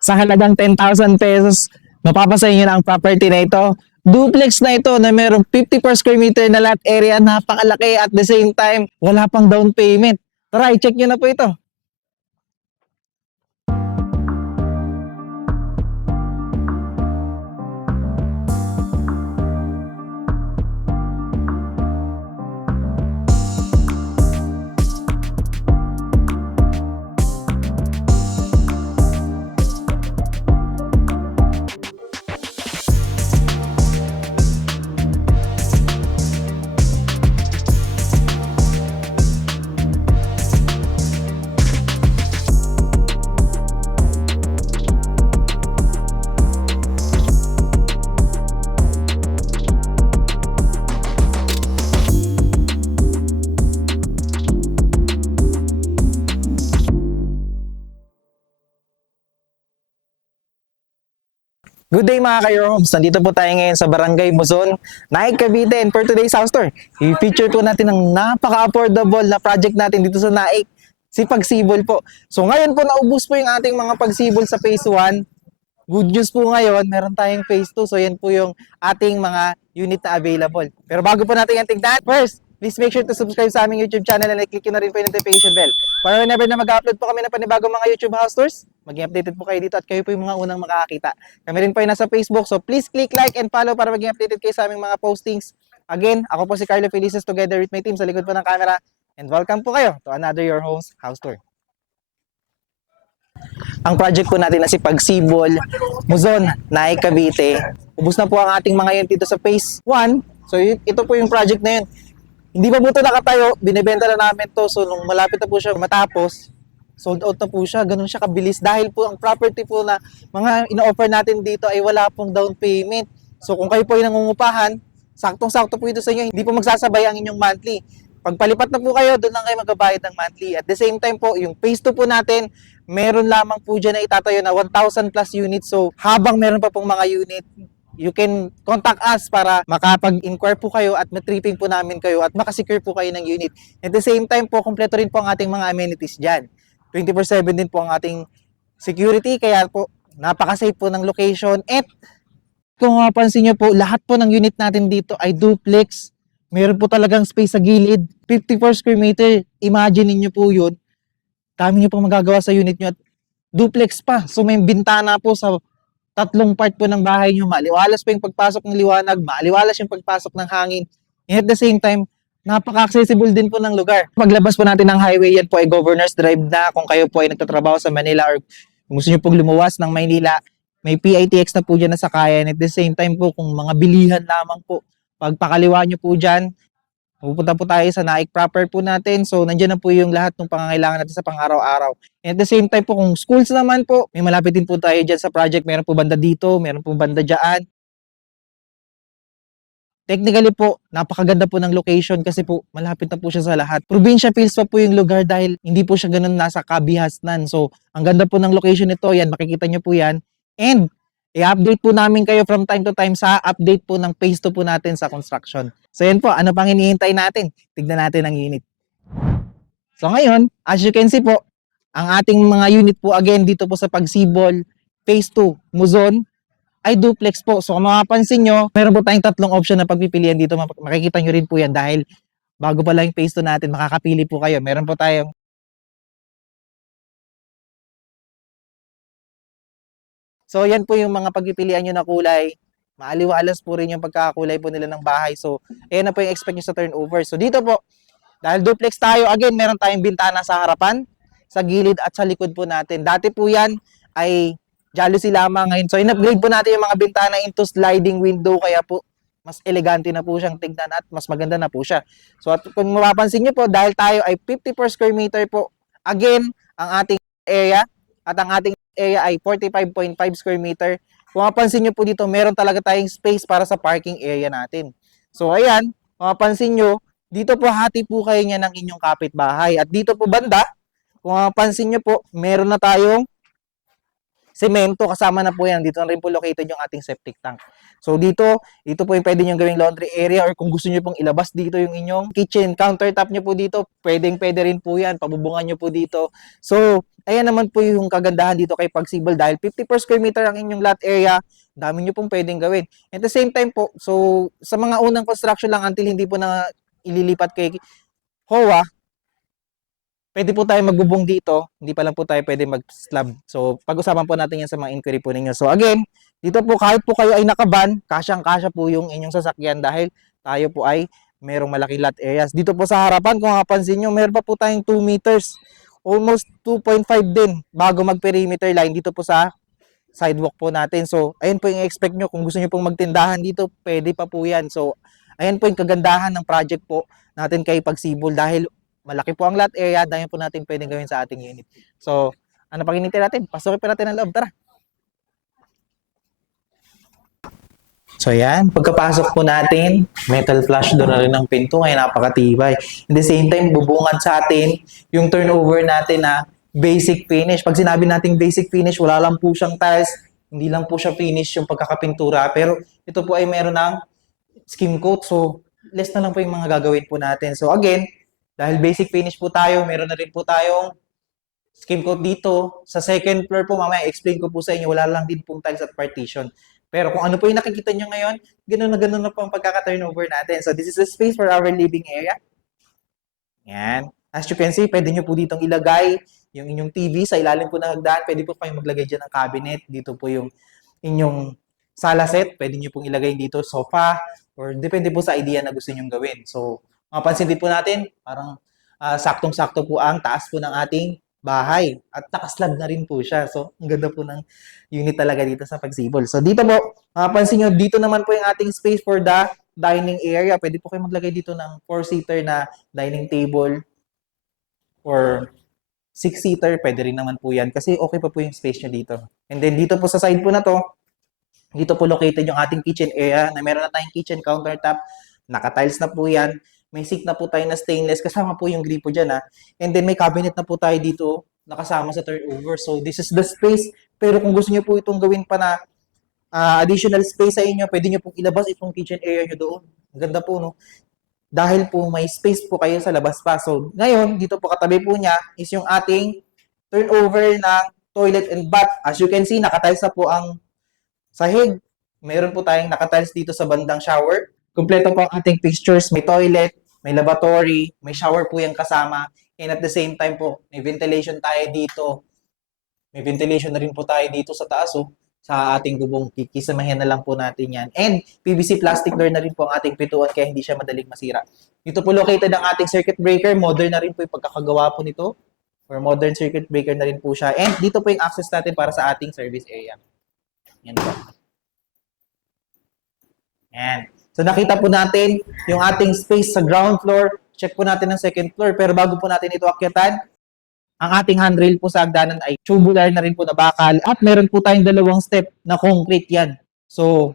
Sa halagang 10,000 pesos, mapapasa inyo na ang property na ito. Duplex na ito na mayroong 50 per square meter na lot area, napakalaki at the same time, wala pang down payment. Tara, i-check nyo na po ito. Good day mga ka-Your Homes! Nandito po tayo ngayon sa Barangay Muzon, Naik, Cavite, and for today's house tour, i-feature po natin ang napaka-affordable na project natin dito sa Naik, si Pagsibol po. So ngayon po naubos po yung ating mga pagsibol sa phase 1. Good news po ngayon, meron tayong phase 2. So yan po yung ating mga unit na available. Pero bago po natin yan tignan, first, please make sure to subscribe sa aming YouTube channel and i-click nyo na rin po yung notification bell. Para whenever na mag-upload po kami ng panibagong mga YouTube house tours, maging updated po kayo dito at kayo po yung mga unang makakakita. Kami rin po yung nasa Facebook, so please click like and follow para maging updated kayo sa aming mga postings. Again, ako po si Carlo Felices together with my team sa likod po ng camera. And welcome po kayo to another Your Homes house tour. Ang project po natin na si Pagsibol, Muzon, Naik, Cavite. Ubus na po ang ating mga unit dito sa phase 1. So ito po yung project na yun. Hindi pa po ito nakatayo, binibenta na namin to. So nung malapit na po siya matapos, sold out na po siya. Ganun siya kabilis dahil po ang property po na mga ino-offer natin dito ay wala pong down payment. So kung kayo po ay nangungupahan, saktong-sakto po ito sa inyo. Hindi po magsasabay ang inyong monthly. Pagpalipat na po kayo, doon lang kayo magbabayad ng monthly. At the same time po, yung phase 2 po natin, meron lamang po dyan na itatayo na 1,000 plus units. So habang meron pa pong mga unit, you can contact us para makapag-inquire po kayo at matripping po namin kayo at makasecure po kayo ng unit. At the same time po, kompleto rin po ang ating mga amenities dyan. 24/7 din po ang ating security, kaya po napaka-safe po ng location. At kung mapapansin nyo po, lahat po ng unit natin dito ay duplex. Meron po talagang space sa gilid. 50 per square meter, imagine niyo po yun. Dami nyo pong magagawa sa unit nyo at duplex pa. So may bintana po sa tatlong part po ng bahay nyo, maliwalas po yung pagpasok ng liwanag, maliwalas yung pagpasok ng hangin. And at the same time, napaka-accessible din po ng lugar. Paglabas po natin ng highway, yan po ay Governor's Drive na. Kung kayo po ay nagtatrabaho sa Manila or kung gusto nyo pong lumuwas ng Maynila, may PITX na po dyan na sakayan. At the same time po, kung mga bilihan lamang po, pagpakaliwa nyo po dyan, pupunta po tayo sa Naik proper po natin. So, nandiyan na po yung lahat ng pangangailangan natin sa pang-araw-araw. And at the same time po, kung schools naman po, may malapit din po tayo dyan sa project. Meron po banda dito, meron po banda dyan. Technically po, napakaganda po ng location kasi po malapit na po siya sa lahat. Probinsya feels pa po yung lugar dahil hindi po siya ganun nasa kabihasnan. So, ang ganda po ng location nito, yan, makikita nyo po yan. And, i-update po namin kayo from time to time sa update po ng phase 2 po natin sa construction. So yan po, ano pang hinihintay natin? Tignan natin ang unit. So ngayon, as you can see po, ang ating mga unit po again dito po sa Pagsibol, phase 2, Muzon, ay duplex po. So kung mapapansin nyo, meron po tayong tatlong option na pagpipilian dito. Makikita nyo rin po yan dahil bago pa lang yung phase 2 natin, makakapili po kayo. Meron po tayong So, yan po yung mga pagpipilian nyo na kulay. Maaliwalas po rin yung pagkakakulay po nila ng bahay. So, ayan na po yung expect nyo sa turnover. So, dito po, dahil duplex tayo, again, meron tayong bintana sa harapan, sa gilid at sa likod po natin. Dati po yan ay jalousie lamang ngayon. So, in-upgrade po natin yung mga bintana into sliding window. Kaya po, mas elegante na po siyang tignan at mas maganda na po siya. So, at kung mapapansin nyo po, dahil tayo ay 50 per square meter po, again, ang ating area at ang ating area ay 45.5 square meter. Kung mapansin nyo po dito, meron talaga tayong space para sa parking area natin. So ayan, mapapansin nyo, dito po hati po kayo niya ng inyong kapitbahay. At dito po banda, kung mapansin nyo po, meron na tayong semento, kasama na po yan. Dito na rin po located yung ating septic tank. So dito po yung pwede nyo gawing laundry area, or kung gusto nyo pong ilabas dito yung inyong kitchen, countertop nyo po dito, pwede rin po yan, pabubungan nyo po dito. So, ayan naman po yung kagandahan dito kay Pagsibol, dahil 50 per square meter ang inyong lot area, dami nyo pong pwedeng gawin. At the same time po, so sa mga unang construction lang, until hindi po na ililipat kay HOA, pwede po tayo magbubong dito, hindi pa lang po tayo pwede mag-slab. So, pag-usapan po natin yan sa mga inquiry po ninyo. So, again, dito po kahit po kayo ay nakaban, kasyang-kasya po yung inyong sasakyan dahil tayo po ay merong malaking lot areas. Dito po sa harapan, kung mapansin nyo, meron pa po tayong 2 meters, almost 2.5 din bago mag-perimeter line dito po sa sidewalk po natin. So, ayun po yung expect nyo. Kung gusto nyo pong magtindahan dito, pwede pa po yan. So, ayan po yung kagandahan ng project po natin kay Pagsibol, dahil malaki po ang lot area, dahil po natin pwedeng gawin sa ating unit. So, ano pang hinintay natin? Pasukin pa natin ang loob. Tara! So yan, pagkapasok po natin, metal flush door na rin ng pinto, kaya napakatibay. At the same time, bubungad sa atin yung turnover natin na basic finish. Pag sinabi nating basic finish, wala lang po siyang tiles, hindi lang po siya finish yung pagkakapintura, pero ito po ay meron ng skim coat. So, less na lang po yung mga gagawin po natin. So again, dahil basic finish po tayo, meron na rin po tayong skim coat dito. Sa second floor po, mamaya explain ko po sa inyo, wala lang din pong tiles at partition. Pero kung ano po yung nakikita nyo ngayon, gano'n na po ang pagkaka-turnover natin. So this is the space for our living area. Yan. As you can see, pwede nyo po ditong ilagay yung inyong TV sa ilalim po ng hagdan. Pwede po kayong maglagay dyan ng cabinet. Dito po yung inyong sala set. Pwede nyo pong ilagay dito sofa, or depende po sa idea na gusto nyong gawin. So, mapansin din po natin, parang saktong-sakto po ang taas po ng ating bahay. At nakaslab na rin po siya. So, ang ganda po ng unit talaga dito sa Pagsibol. So, dito po, mapansin nyo, dito naman po yung ating space for the dining area. Pwede po kayo maglagay dito ng 4-seater na dining table, or 6-seater, pwede rin naman po yan. Kasi okay pa po yung space nyo dito. And then, dito po sa side po na to, dito po located yung ating kitchen area, na meron na tayong kitchen countertop. Naka-tiles na po yan. May sink na po tayo na stainless, kasama po yung gripo dyan ha. And then may cabinet na po tayo dito, nakasama sa turnover. So this is the space. Pero kung gusto niyo po itong gawin pa na additional space sa inyo, pwede niyo pong ilabas itong kitchen area nyo doon. Ang ganda po, no? Dahil po may space po kayo sa labas pa. So ngayon, dito po katabi po niya is yung ating turnover ng toilet and bath. As you can see, nakatiles na po ang sahig. Meron po tayong nakatiles dito sa bandang shower. Kumpleto po ang ating fixtures. May toilet, may lavatory, may shower po yung kasama. And at the same time po, may ventilation tayo dito. May ventilation na rin po tayo dito sa taas, oh, sa ating bubong. Kikisamahin na lang po natin yan. And PVC plastic door na rin po ang ating pintuan, kaya hindi siya madaling masira. Dito po located ang ating circuit breaker. Modern na rin po yung pagkakagawa po nito. Or modern circuit breaker na rin po siya. And dito po yung access natin para sa ating service area. Yan po. Yan. So nakita po natin yung ating space sa ground floor. Check po natin ang second floor. Pero bago po natin ito akyatan, ang ating handrail po sa hagdanan ay tubular na rin po na bakal. At meron po tayong 2 step na concrete yan. So,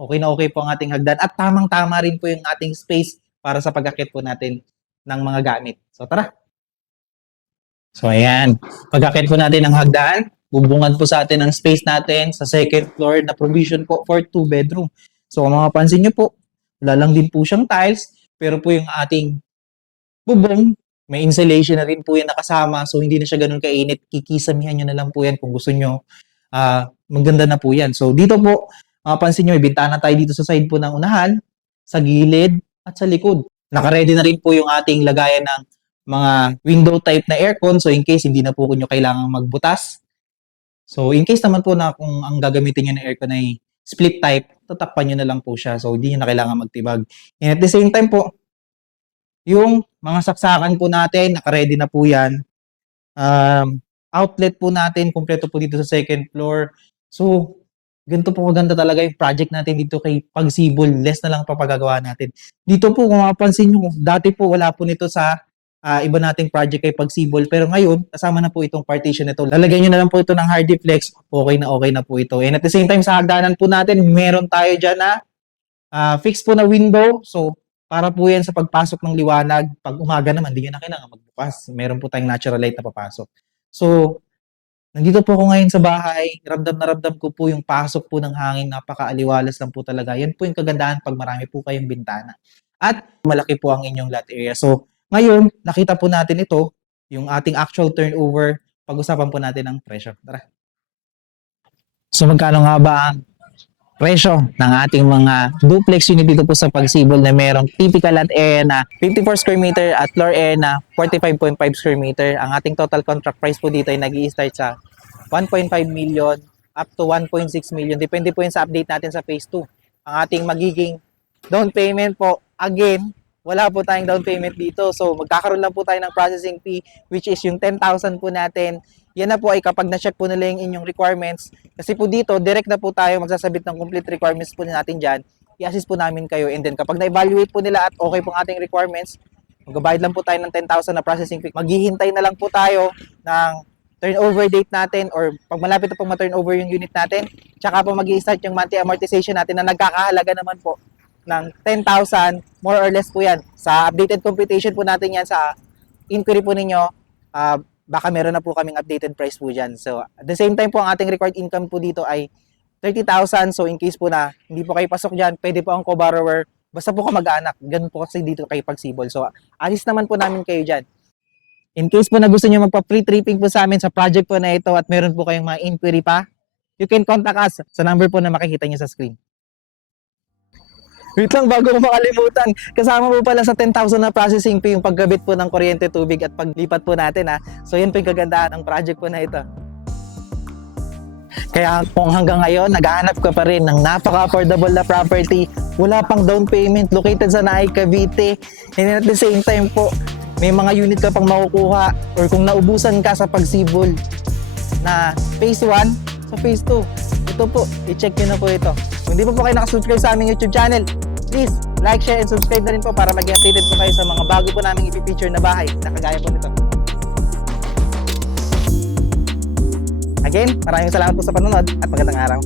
okay na okay po ang ating hagdan. At tamang-tama rin po yung ating space para sa pag-akyat po natin ng mga gamit. So, tara. So, ayan. Pag-akyat po natin ang hagdan, bubungad po sa atin ang space natin sa second floor na provision po for 2 bedroom. So, kung mapapansin nyo po, wala lang din po siyang tiles, pero po yung ating bubong, may insulation na rin po yan nakasama. So, hindi na siya ganun kainit. Kikisamihan nyo na lang po yan kung gusto nyo. Maganda na po yan. So, dito po, mapapansin nyo, may bintana tayo dito sa side po ng unahan, sa gilid, at sa likod. Naka-ready na rin po yung ating lagayan ng mga window type na aircon. So, in case hindi na po nyo kailangang magbutas. So, in case naman po na kung ang gagamitin nyo na aircon ay split type, tatakpan nyo na lang po siya. So, hindi nyo na kailangan magtibag. And at the same time po, yung mga saksakan po natin, naka-ready na po yan. Outlet po natin, kumpleto po dito sa second floor. So, ganito po maganda talaga yung project natin dito kay Pagsibol. Less na lang papagagawa natin. Dito po, kung mapapansin nyo, dati po wala po nito sa iba nating project kay Pagsibol. Pero ngayon, kasama na po itong partition nito. Lalagyan nyo na lang po ito ng Hardiflex. Okay na po ito. And at the same time, sa hagdanan po natin, meron tayo dyan na fixed po na window. So, para po yan sa pagpasok ng liwanag. Pag umaga naman, hindi nyo na kailangan magbukas. Meron po tayong natural light na papasok. So, Nandito po ako ngayon sa bahay, ramdam na ramdam ko po yung pasok po ng hangin, napakaaliwalas lang po talaga. Yan po yung kagandahan 'pag marami po kayong bintana at malaki po ang inyong lot area. So, ngayon nakita po natin ito, yung ating actual turnover, pag-usapan po natin ang presyo, tara. So, magkano nga ba ang presyo ng ating mga duplex unit dito po sa Pagsibol na merong typical lot area na 54 square meter at floor area na 45.5 square meter. Ang ating total contract price po dito ay nag-i-start sa 1.5 million up to 1.6 million. Depende po yun sa update natin sa phase 2. Ang ating magiging down payment po, again, wala po tayong down payment dito. So, magkakaroon lang po tayo ng processing fee, which is yung 10,000 po natin. Yan na po ay kapag na-check po nila yung inyong requirements. Kasi po dito, direct na po tayo magsasabit ng complete requirements po natin dyan. I-assist po namin kayo. And then kapag na-evaluate po nila at okay po ang ating requirements, magbabayad lang po tayo ng 10,000 na processing fee. Maghihintay na lang po tayo ng turnover date natin or pag malapit na pong ma-turnover yung unit natin, tsaka po mag-i-start yung monthly amortization natin na nagkakahalaga naman po ng 10,000, more or less po yan. Sa updated computation po natin yan sa inquiry po ninyo, baka meron na po kaming updated price po dyan. So, at the same time po, ang ating required income po dito ay 30,000. So, in case po na hindi po kayo pasok dyan, pwede po ang co-borrower. Basta po ka mag-anak. Ganun po kasi dito kayo Pagsibol. So, alis naman po namin kayo dyan. In case po na gusto nyo magpa-free tripping po sa amin sa project po na ito at meron po kayong mga inquiry pa, you can contact us sa number po na makikita nyo sa screen. Wait lang, bago ko makalimutan. Kasama po pala sa 10,000 na processing fee yung paggabit po ng kuryente, tubig at paglipat po natin ha. So yan po yung kagandahan ng project po na ito. Kaya kung hanggang ngayon, naghahanap ka pa rin ng napaka-affordable na property, wala pang down payment, located sa Naik, Cavite, and at the same time po, may mga unit ka pang makukuha or kung naubusan ka sa Pagsibol na phase 1, sa phase 2, ito po, i-check nyo na po ito. Kung hindi pa po kayo nakasubscribe sa aming YouTube channel, please like, share, and subscribe na rin po para maging updated po kayo sa mga bago po namin ipipicture na bahay na kagaya po nito. Again, maraming salamat po sa panonood at magandang araw.